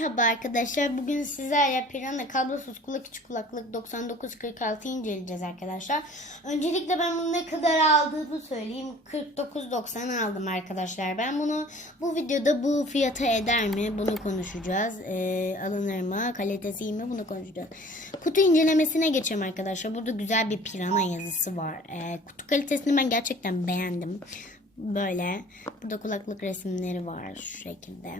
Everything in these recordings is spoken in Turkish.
Merhaba arkadaşlar. Bugün sizlerle Pirana kablosuz kulak içi kulaklık 9946 inceleyeceğiz arkadaşlar. Öncelikle ben bunu ne kadar aldığımı söyleyeyim. 49.90 aldım arkadaşlar. Ben bunu bu videoda bu fiyata eder mi? Bunu konuşacağız. Ee, alınır mı? Kalitesi iyi mi? Bunu konuşacağız. Kutu incelemesine geçelim arkadaşlar. Burada güzel bir Pirana yazısı var. Ee, kutu kalitesini ben gerçekten beğendim. Böyle. Burada kulaklık resimleri var şu şekilde.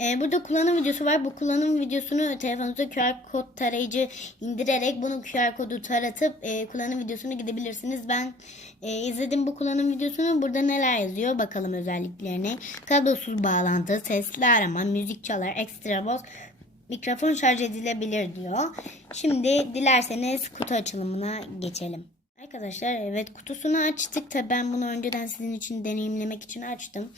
Ee, burada kullanım videosu var. Bu kullanım videosunu telefonunuzda QR kod tarayıcı indirerek bunu QR kodu taratıp e, kullanım videosunu gidebilirsiniz. Ben e, izledim bu kullanım videosunu. Burada neler yazıyor bakalım özelliklerine. Kablosuz bağlantı, sesli arama, müzik çalar, ekstra voz, mikrofon şarj edilebilir diyor. Şimdi dilerseniz kutu açılımına geçelim. Arkadaşlar evet kutusunu açtık. Tabi ben bunu önceden sizin için deneyimlemek için açtım.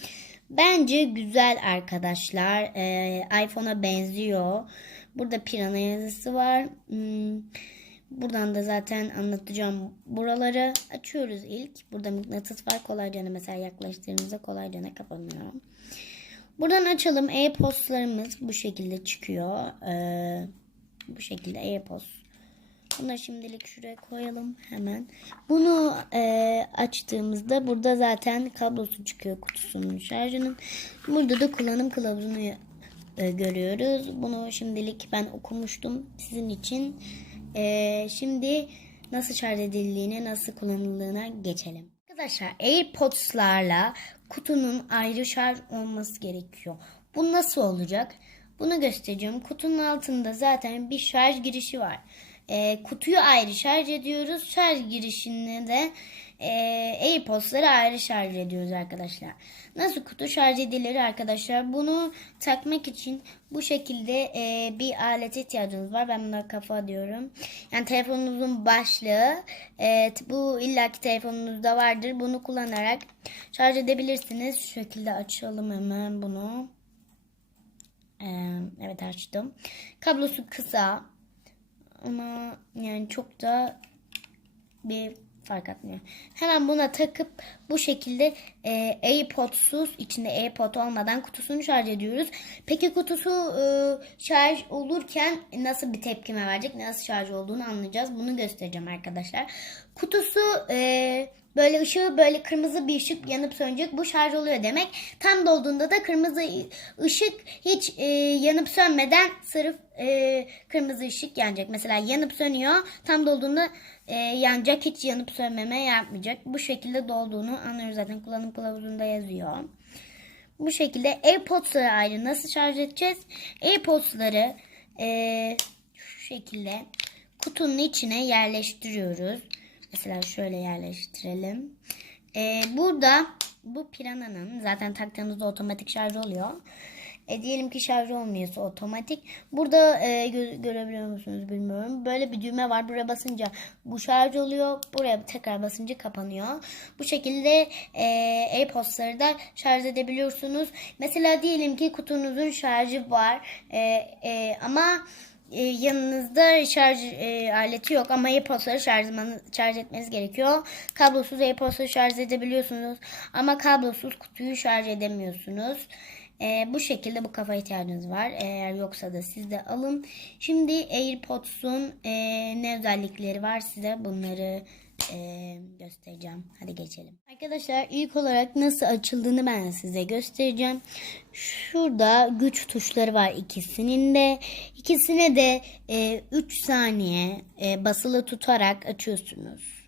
Bence güzel arkadaşlar. Ee, iPhone'a benziyor. Burada Pirana yazısı var. Hmm, buradan da zaten anlatacağım. Buraları açıyoruz ilk. Burada mıknatıs var. Kolayca mesela yaklaştığınızda kolayca kapanıyor. Buradan açalım. E-postlarımız bu şekilde çıkıyor. Ee, bu şekilde e-post. Bunları şimdilik şuraya koyalım hemen. Bunu e, açtığımızda burada zaten kablosu çıkıyor kutusunun şarjının. Burada da kullanım kılavuzunu e, görüyoruz. Bunu şimdilik ben okumuştum sizin için. E, şimdi nasıl şarj edildiğine, nasıl kullanıldığına geçelim. Arkadaşlar AirPods'larla kutunun ayrı şarj olması gerekiyor. Bu nasıl olacak? Bunu göstereceğim. Kutunun altında zaten bir şarj girişi var. E, kutuyu ayrı şarj ediyoruz. Şarj girişini de e, AirPods'ları ayrı şarj ediyoruz arkadaşlar. Nasıl kutu şarj edilir arkadaşlar? Bunu takmak için bu şekilde e, bir alete ihtiyacınız var. Ben buna kafa diyorum. Yani telefonunuzun başlığı. E, bu illaki telefonunuzda vardır. Bunu kullanarak şarj edebilirsiniz. Şu şekilde açalım hemen bunu. E, evet açtım. Kablosu kısa. Ama yani çok da bir fark atmıyor. Hemen buna takıp bu şekilde e, AirPods'uz içinde AirPod olmadan kutusunu şarj ediyoruz. Peki kutusu e, şarj olurken nasıl bir tepkime verecek? Nasıl şarj olduğunu anlayacağız. Bunu göstereceğim arkadaşlar. Kutusu e, böyle ışığı böyle kırmızı bir ışık yanıp sönecek. Bu şarj oluyor demek. Tam dolduğunda da kırmızı ışık hiç e, yanıp sönmeden sırf e, kırmızı ışık yanacak. Mesela yanıp sönüyor. Tam dolduğunda e, yanacak. Hiç yanıp sönmeme yapmayacak. Bu şekilde dolduğunu anlıyoruz zaten. Kullanım kılavuzunda yazıyor. Bu şekilde AirPods'ları ayrı nasıl şarj edeceğiz? AirPods'ları e, şu şekilde kutunun içine yerleştiriyoruz. Mesela şöyle yerleştirelim. Ee, burada bu Piranha'nın zaten taktığımızda otomatik şarj oluyor. E, diyelim ki şarj olmuyorsa otomatik. Burada e, gö- görebiliyor musunuz bilmiyorum. Böyle bir düğme var. Buraya basınca bu şarj oluyor. Buraya tekrar basınca kapanıyor. Bu şekilde e, AirPods'ları da şarj edebiliyorsunuz. Mesela diyelim ki kutunuzun şarjı var. E, e, ama e, yanınızda şarj e, aleti yok ama AirPods'ları şarj, şarj etmeniz gerekiyor. Kablosuz AirPods'ları şarj edebiliyorsunuz ama kablosuz kutuyu şarj edemiyorsunuz. E, bu şekilde bu kafa ihtiyacınız var. Eğer yoksa da siz de alın. Şimdi AirPods'un e, ne özellikleri var size bunları e, göstereceğim. Hadi geçelim. Arkadaşlar ilk olarak nasıl açıldığını ben size göstereceğim. Şurada güç tuşları var ikisinin de. İkisine de 3 saniye e, basılı tutarak açıyorsunuz.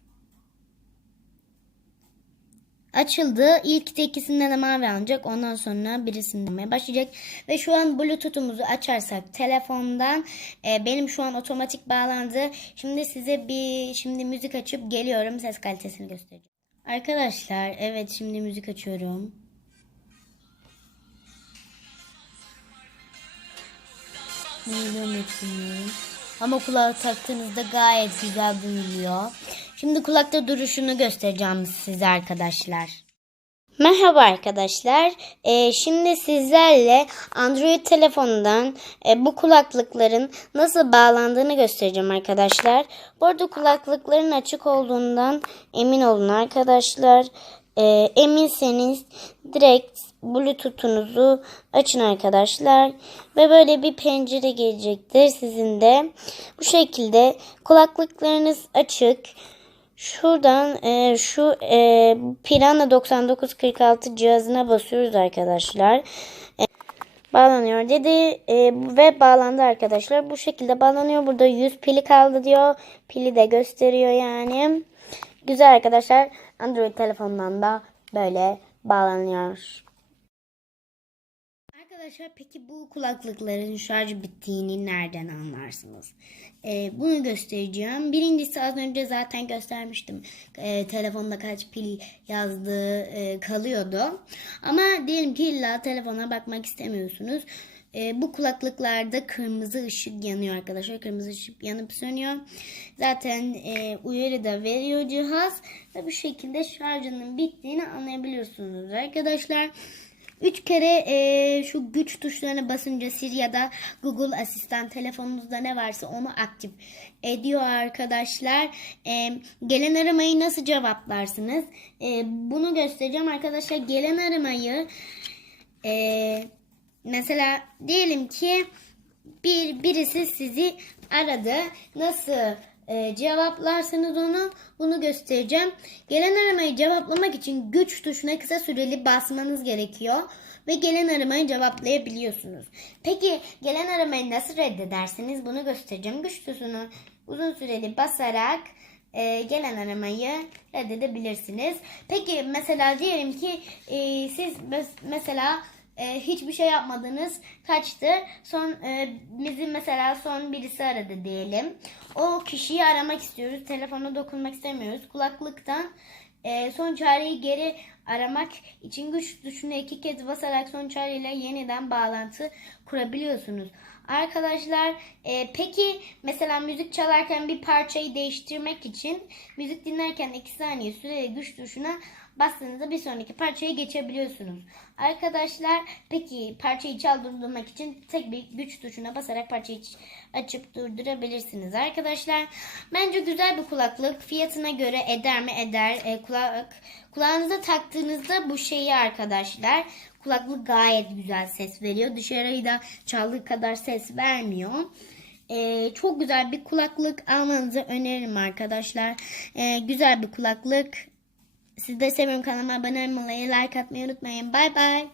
Açıldı. İlk de ikisinden de mavi alacak. Ondan sonra birisini demeye başlayacak. Ve şu an Bluetooth'umuzu açarsak telefondan e, benim şu an otomatik bağlandı. Şimdi size bir şimdi müzik açıp geliyorum. Ses kalitesini göstereceğim. Arkadaşlar evet şimdi müzik açıyorum. Duyuluyor bilmiyorum. Ama kulağa taktığınızda gayet güzel duyuluyor. Şimdi kulakta duruşunu göstereceğim size arkadaşlar. Merhaba arkadaşlar. Ee, şimdi sizlerle Android telefonundan e, bu kulaklıkların nasıl bağlandığını göstereceğim arkadaşlar. Bu arada kulaklıkların açık olduğundan emin olun arkadaşlar. Ee, eminseniz direkt Bluetooth'unuzu açın arkadaşlar. Ve böyle bir pencere gelecektir sizin de. Bu şekilde kulaklıklarınız açık. Şuradan e, şu e, Pirana 9946 cihazına basıyoruz arkadaşlar. E, bağlanıyor dedi e, ve bağlandı arkadaşlar. Bu şekilde bağlanıyor. Burada 100 pili kaldı diyor. Pili de gösteriyor yani. Güzel arkadaşlar. Android telefondan da böyle bağlanıyor. Arkadaşlar peki bu kulaklıkların şarjı bittiğini nereden anlarsınız? Ee, bunu göstereceğim. Birincisi az önce zaten göstermiştim. Ee, telefonda kaç pil yazdığı e, kalıyordu. Ama diyelim ki illa telefona bakmak istemiyorsunuz. Ee, bu kulaklıklarda kırmızı ışık yanıyor arkadaşlar. Kırmızı ışık yanıp sönüyor. Zaten e, uyarı da veriyor cihaz. Ve bu şekilde şarjının bittiğini anlayabiliyorsunuz arkadaşlar. Üç kere e, şu güç tuşlarına basınca Siri ya da Google Asistan telefonunuzda ne varsa onu aktif ediyor arkadaşlar. E, gelen aramayı nasıl cevaplarsınız? E, bunu göstereceğim arkadaşlar. Gelen aramayı e, mesela diyelim ki bir birisi sizi aradı. Nasıl e, cevaplarsınız onu bunu göstereceğim. Gelen aramayı cevaplamak için güç tuşuna kısa süreli basmanız gerekiyor ve gelen aramayı cevaplayabiliyorsunuz. Peki gelen aramayı nasıl reddedersiniz bunu göstereceğim. Güç tuşunu uzun süreli basarak e, gelen aramayı reddedebilirsiniz. Peki mesela diyelim ki e, siz mes- mesela e, hiçbir şey yapmadınız kaçtı. Son e, bizi mesela son birisi aradı diyelim. O kişiyi aramak istiyoruz. Telefona dokunmak istemiyoruz. Kulaklıktan e, son çareyi geri aramak için güç tuşuna iki kez basarak son çareyle yeniden bağlantı kurabiliyorsunuz. Arkadaşlar e, peki mesela müzik çalarken bir parçayı değiştirmek için müzik dinlerken 2 saniye süreli güç tuşuna bastığınızda bir sonraki parçaya geçebiliyorsunuz. Arkadaşlar peki parçayı çaldırmak için tek bir güç tuşuna basarak parçayı açıp durdurabilirsiniz arkadaşlar. Bence güzel bir kulaklık. Fiyatına göre eder mi eder. E, kulak kulağınıza taktığınızda bu şeyi arkadaşlar kulaklık gayet güzel ses veriyor. Dışarıyı da çaldığı kadar ses vermiyor. Ee, çok güzel bir kulaklık almanızı öneririm arkadaşlar. Ee, güzel bir kulaklık. Siz de seviyorum kanalıma abone olmayı, like atmayı unutmayın. Bay bay.